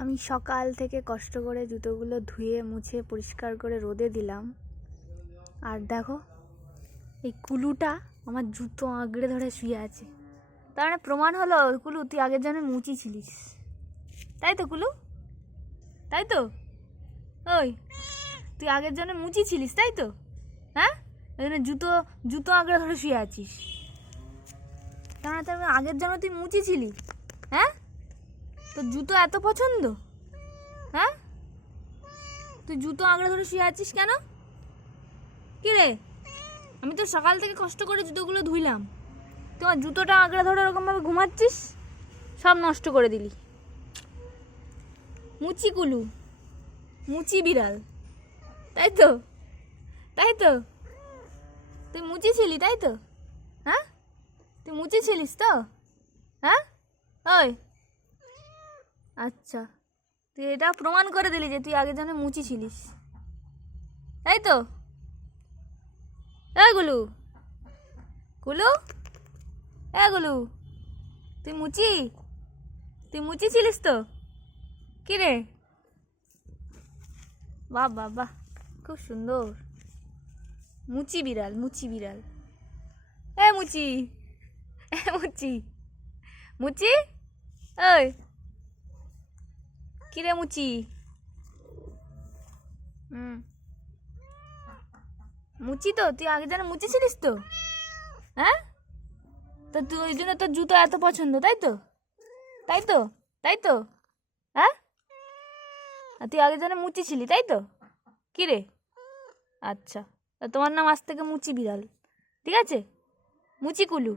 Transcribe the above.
আমি সকাল থেকে কষ্ট করে জুতোগুলো ধুয়ে মুছে পরিষ্কার করে রোদে দিলাম। আর দেখো এই কুলুটা আমার জুতো আঁকড়ে ধরে শুয়ে আছে। তার মানে প্রমাণ হলো কুলু তুই আগের জন্মে মুচি ছিলিস, তাই তো কুলু? তাই তো? ওই তুই আগের জন্মে মুচি ছিলিস, তাই তো? হ্যাঁ, ওই জন্য জুতো জুতো আঁকড়ে ধরে শুয়ে আছিস। তার মানে আগের জন্মে তুই মুচি ছিলি। হ্যাঁ, তোর জুতো এত পছন্দ? হ্যাঁ, তুই জুতো আঁকড়ে ধরে শুয়ে আছিস কেন? কি রে, আমি তো সকাল থেকে কষ্ট করে জুতোগুলো ধুইলাম, তোমার জুতোটা আঁকড়ে ধরে ওরকমভাবে ঘুমাচ্ছিস, সব নষ্ট করে দিলি। মুচি কুলু, মুচি বিড়াল, তাই তো? তাই তো? তুই মুচি ছিলি, তাই তো? হ্যাঁ, তুই মুচি ছিলিস তো? হ্যাঁ, ওই আচ্ছা, তুই এটা প্রমাণ করে দিলি যে তুই আগের জন্য মুচি ছিলিস, তাই তো? এই গুলু, কুলু, এ গুলু, তুই মুচি, তুই মুচি ছিলিস তো? কি রে, বাহ বাহ বাহ, খুব সুন্দর। মুচি বিড়াল, মুচি বিড়াল। এ মুচি, এ মুচি, মুচি, ওই কি রে মুচি? মুচি তো তুই আগে যেন মুচি ছিলিস তো? হ্যাঁ, তো তুই ওই জন্য তোর জুতো এত পছন্দ, তাই তো? তাই তো? তাই তো? হ্যাঁ, তুই আগে যেন মুচি ছিলি, তাই তো? কি রে, আচ্ছা, তোমার নাম আজ থেকে মুচি বিড়াল, ঠিক আছে? মুচি কুলু।